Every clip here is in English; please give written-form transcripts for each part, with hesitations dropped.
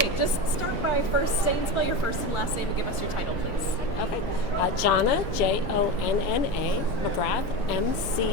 Okay, just start by first saying, spell your first and last name and give us your title, please. Okay. Jonna, Jonna, McGrath, McGrath,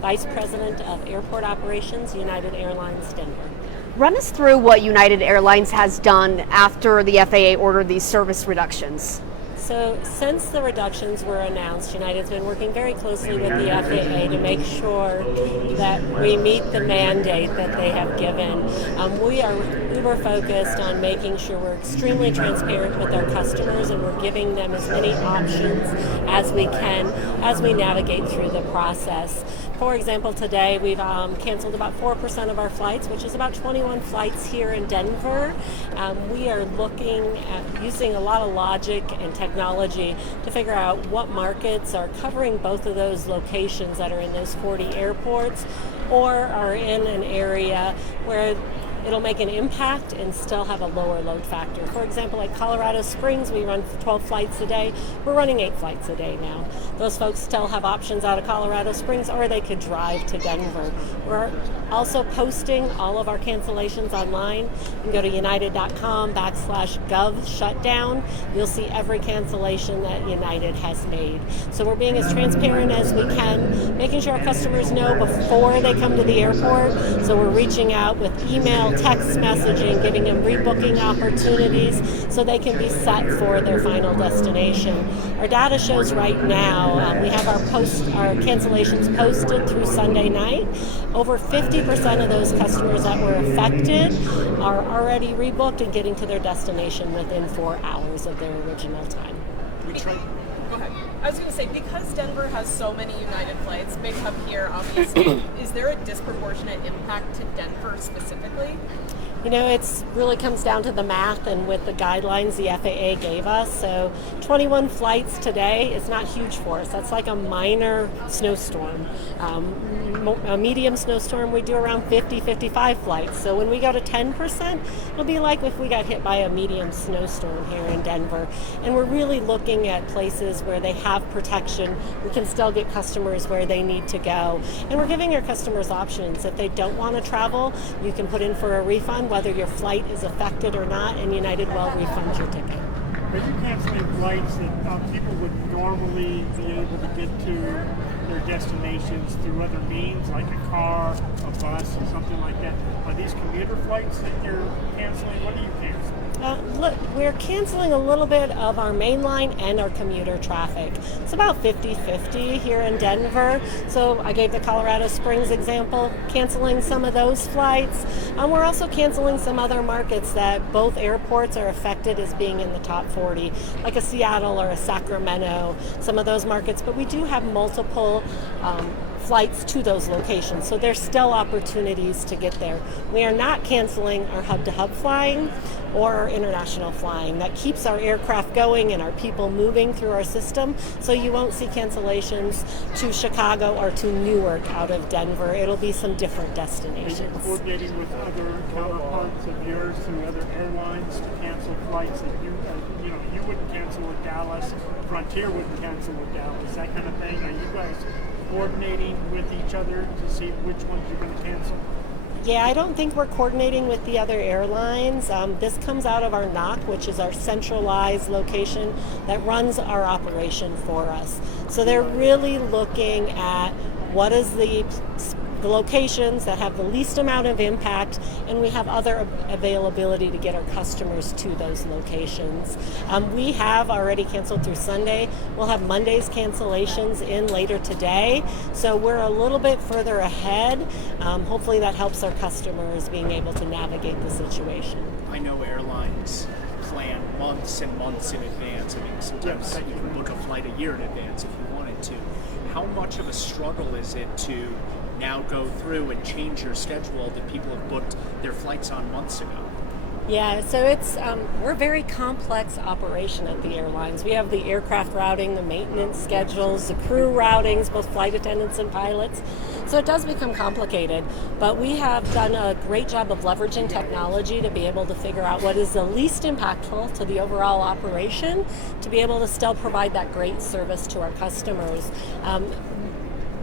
Vice President of Airport Operations, United Airlines, Denver. Run us through what United Airlines has done after the FAA ordered these service reductions. So since the reductions were announced, United's been working very closely with the FAA to make sure that we meet the mandate that they have given. We are uber focused on making sure we're extremely transparent with our customers and we're giving them as many options as we can as we navigate through the process. For example, today we've canceled about 4% of our flights, which is about 21 flights here in Denver. We are looking at using a lot of logic and technology to figure out what markets are covering both of those locations that are in those 40 airports or are in an area where it'll make an impact and still have a lower load factor. For example, like Colorado Springs, we run 12 flights a day. We're running 8 flights a day now. Those folks still have options out of Colorado Springs, or they could drive to Denver. We're also posting all of our cancellations online. You can go to united.com/gov shutdown. You'll see every cancellation that United has made. So we're being as transparent as we can, making sure our customers know before they come to the airport. So we're reaching out with email, text messaging, giving them rebooking opportunities so they can be set for their final destination. Our data shows right now we have our cancellations posted through Sunday night. Over 50% of those customers that were affected are already rebooked and getting to their destination within 4 hours of their original time. Go ahead. I was going to say, because Denver has so many United flights, big hub here, obviously, is there a disproportionate impact to Denver specifically? You know, it really comes down to the math and with the guidelines the FAA gave us. So 21 flights today is not huge for us. That's like a minor snowstorm. A medium snowstorm, we do around 50, 55 flights. So when we go to 10%, it'll be like if we got hit by a medium snowstorm here in Denver. And we're really looking at places where they have protection. We can still get customers where they need to go. And we're giving our customers options. If they don't want to travel, you can put in for a refund, whether your flight is affected or not, and United will refund your ticket. Are you canceling flights that people would normally be able to get to their destinations through other means, like a car, a bus, or something like that? Are these commuter flights that you're canceling? What are you canceling? Look, we're canceling a little bit of our mainline and our commuter traffic. It's about 50-50 here in Denver. So I gave the Colorado Springs example, canceling some of those flights. We're also canceling some other markets that both airports are affected as being in the top 40, like a Seattle or a Sacramento, some of those markets. But we do have multiple flights to those locations, so there's still opportunities to get there. We are not canceling our hub-to-hub flying or our international flying. That keeps our aircraft going and our people moving through our system, so you won't see cancellations to Chicago or to Newark out of Denver. It'll be some different destinations. Are you coordinating with other counterparts of yours through other airlines to cancel flights that you wouldn't cancel with Dallas, Frontier wouldn't cancel with Dallas, that kind of thing? Are you guys coordinating with each other to see which ones you're going to cancel? Yeah, I don't think we're coordinating with the other airlines. This comes out of our NOC, which is our centralized location that runs our operation for us. So they're really looking at what is the locations that have the least amount of impact, and we have other availability to get our customers to those locations. We have already canceled through Sunday. We'll have Monday's cancellations in later today, so we're a little bit further ahead. Hopefully that helps our customers being able to navigate the situation. I know airlines plan months and months in advance. I mean, sometimes you can book a flight a year in advance if you wanted to. How much of a struggle is it to now go through and change your schedule that people have booked their flights on months ago? Yeah, so it's we're a very complex operation at the airlines. We have the aircraft routing, the maintenance schedules, the crew routings, both flight attendants and pilots. So it does become complicated, but we have done a great job of leveraging technology to be able to figure out what is the least impactful to the overall operation, to be able to still provide that great service to our customers.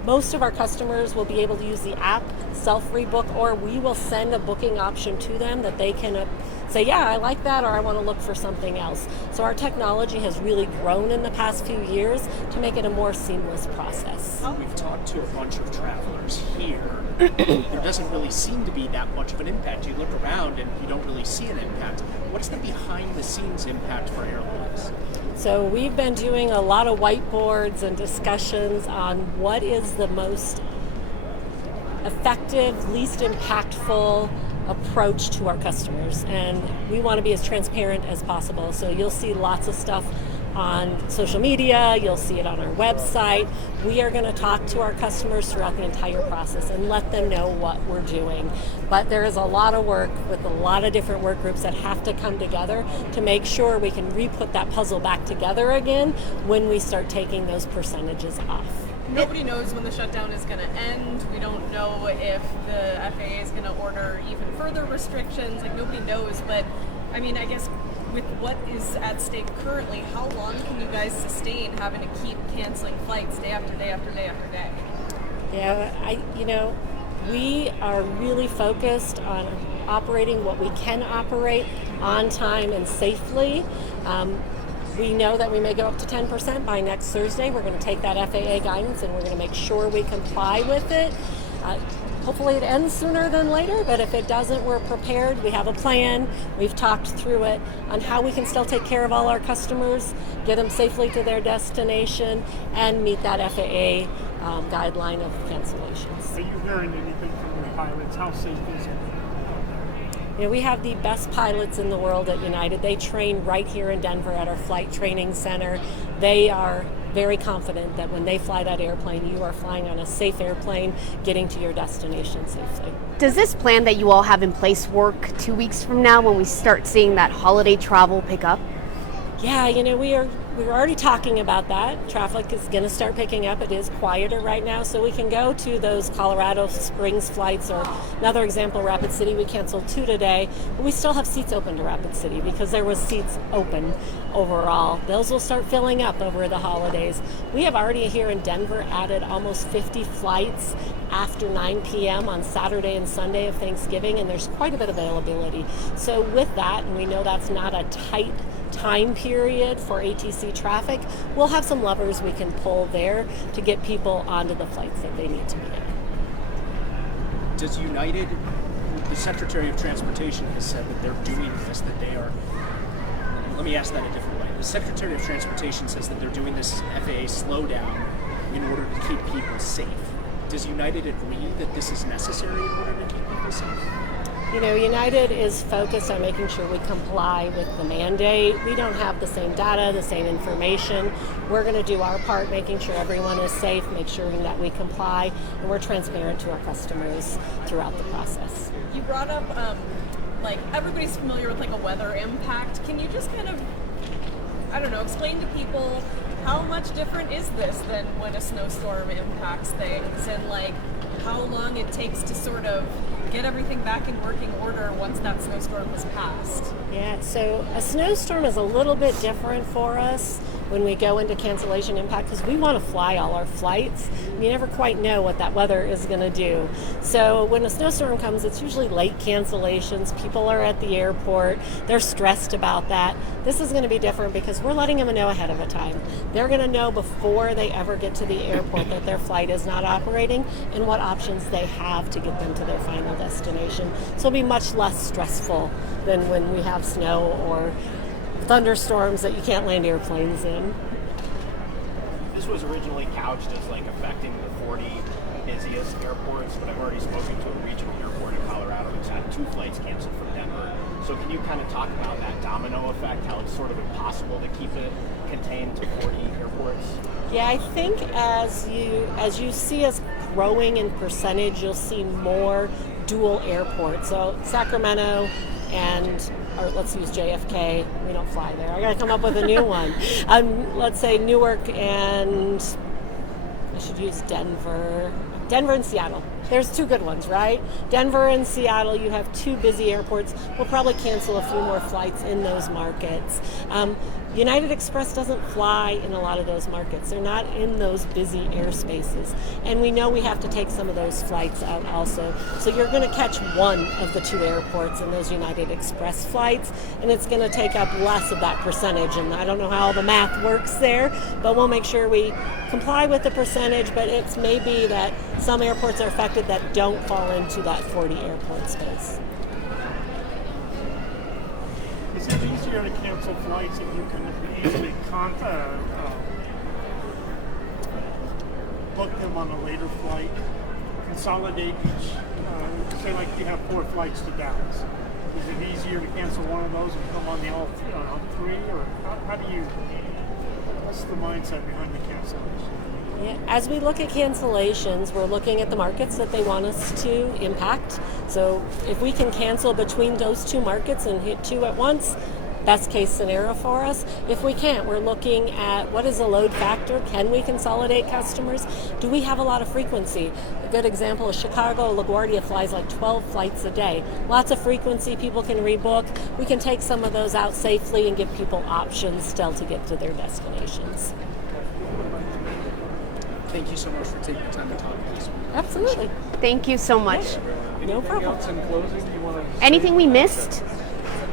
most of our customers will be able to use the app, self-rebook, or we will send a booking option to them that they can say, yeah, I like that, or I want to look for something else. So our technology has really grown in the past few years to make it a more seamless process. We've talked to a bunch of travelers here. There doesn't really seem to be that much of an impact. You look around and you don't really see an impact. What's the behind-the-scenes impact for airlines? So we've been doing a lot of whiteboards and discussions on what is the most effective, least impactful approach to our customers, and we want to be as transparent as possible. So you'll see lots of stuff on social media, you'll see it on our website. We are going to talk to our customers throughout the entire process and let them know what we're doing. But there is a lot of work with a lot of different work groups that have to come together to make sure we can re-put that puzzle back together again when we start taking those percentages off. Nobody knows when the shutdown is going to end. We don't know if the FAA is going to order even further restrictions. Like, nobody knows. But, I mean, I guess with what is at stake currently, how long can you guys sustain having to keep canceling flights day after day after day after day? Yeah, we are really focused on operating what we can operate on time and safely. We know that we may go up to 10% by next Thursday. We're going to take that FAA guidance and we're going to make sure we comply with it. Hopefully it ends sooner than later, but if it doesn't, we're prepared. We have a plan. We've talked through it on how we can still take care of all our customers, get them safely to their destination, and meet that FAA guideline of cancellations. Are you hearing anything from the pilots? How safe is it? We have the best pilots in the world at United. They train right here in Denver at our flight training center. They are very confident that when they fly that airplane, you are flying on a safe airplane, getting to your destination safely. Does this plan that you all have in place work 2 weeks from now when we start seeing that holiday travel pick up? Yeah, we're already talking about that. Traffic is going to start picking up. It is quieter right now, so we can go to those Colorado Springs flights, or another example, Rapid City. We canceled 2 today, but we still have seats open to Rapid City because there was seats open overall. Those will start filling up over the holidays. We have already here in Denver added almost 50 flights after 9 p.m. on Saturday and Sunday of Thanksgiving, and there's quite a bit of availability. So with that, and we know that's not a tight time period for ATC traffic, we'll have some levers we can pull there to get people onto the flights that they need to be on. Does United, the Secretary of Transportation has said that they're doing this, that they are, let me ask that a different way. The Secretary of Transportation says that they're doing this FAA slowdown in order to keep people safe. Does United agree that this is necessary in order to keep people safe? United is focused on making sure we comply with the mandate. We don't have the same data, the same information. We're going to do our part, making sure everyone is safe, make sure that we comply, and we're transparent to our customers throughout the process. You brought up, everybody's familiar with a weather impact. Can you just kind of, explain to people how much different is this than when a snowstorm impacts things, and how long it takes to sort of get everything back in working order once that snowstorm has passed? Yeah, so a snowstorm is a little bit different for us when we go into cancellation impact because we want to fly all our flights. You never quite know what that weather is going to do. So when a snowstorm comes, it's usually late cancellations. People are at the airport. They're stressed about that. This is going to be different because we're letting them know ahead of a time. They're going to know before they ever get to the airport that their flight is not operating and what options they have to get them to their final destination. So it'll be much less stressful than when we have snow or thunderstorms that you can't land airplanes in. This was originally couched as affecting the 40 busiest airports, but I've already spoken to a regional airport in Colorado that's had 2 flights canceled from Denver. So can you kind of talk about that domino effect, how it's sort of impossible to keep it contained to 40 airports? Yeah, I think as you see us growing in percentage, you'll see more dual airports. So Sacramento or let's use JFK. We don't fly there. I got to come up with a new one. Let's say Newark and I should use Denver and Seattle. There's 2 good ones, right? Denver and Seattle, you have 2 busy airports. We'll probably cancel a few more flights in those markets. United Express doesn't fly in a lot of those markets. They're not in those busy airspaces. And we know we have to take some of those flights out also. So you're going to catch one of the two airports in those United Express flights, and it's going to take up less of that percentage. And I don't know how the math works there, but we'll make sure we comply with the percentage, but it's maybe that some airports are affected that don't fall into that 40 airport space. Is it easier to cancel flights if you can easily book them on a later flight, consolidate each, say like you have 4 flights to Dallas? Is it easier to cancel one of those and come on the all 3, or how do you, what's the mindset behind the cancellation? Yeah. As we look at cancellations, we're looking at the markets that they want us to impact. So if we can cancel between those 2 markets and hit 2 at once, best case scenario for us. If we can't, we're looking at what is the load factor. Can we consolidate customers? Do we have a lot of frequency? A good example is Chicago LaGuardia flies like 12 flights a day. Lots of frequency, people can rebook. We can take some of those out safely and give people options still to get to their destinations. Thank you so much for taking the time to talk to us. Absolutely. Thank you so much. No problem. Else in closing you want to Anything we missed?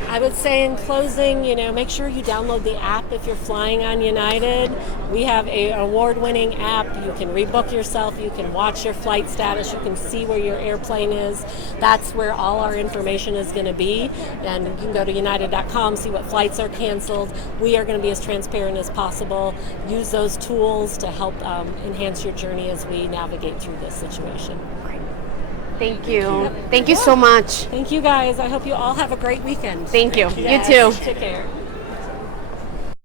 I would say in closing, make sure you download the app if you're flying on United. We have an award-winning app. You can rebook yourself. You can watch your flight status. You can see where your airplane is. That's where all our information is going to be. And you can go to united.com, see what flights are canceled. We are going to be as transparent as possible. Use those tools to help enhance your journey as we navigate through this situation. Thank you. Thank you so much. Thank you, guys. I hope you all have a great weekend. Thank you. Yes. You too. Take care.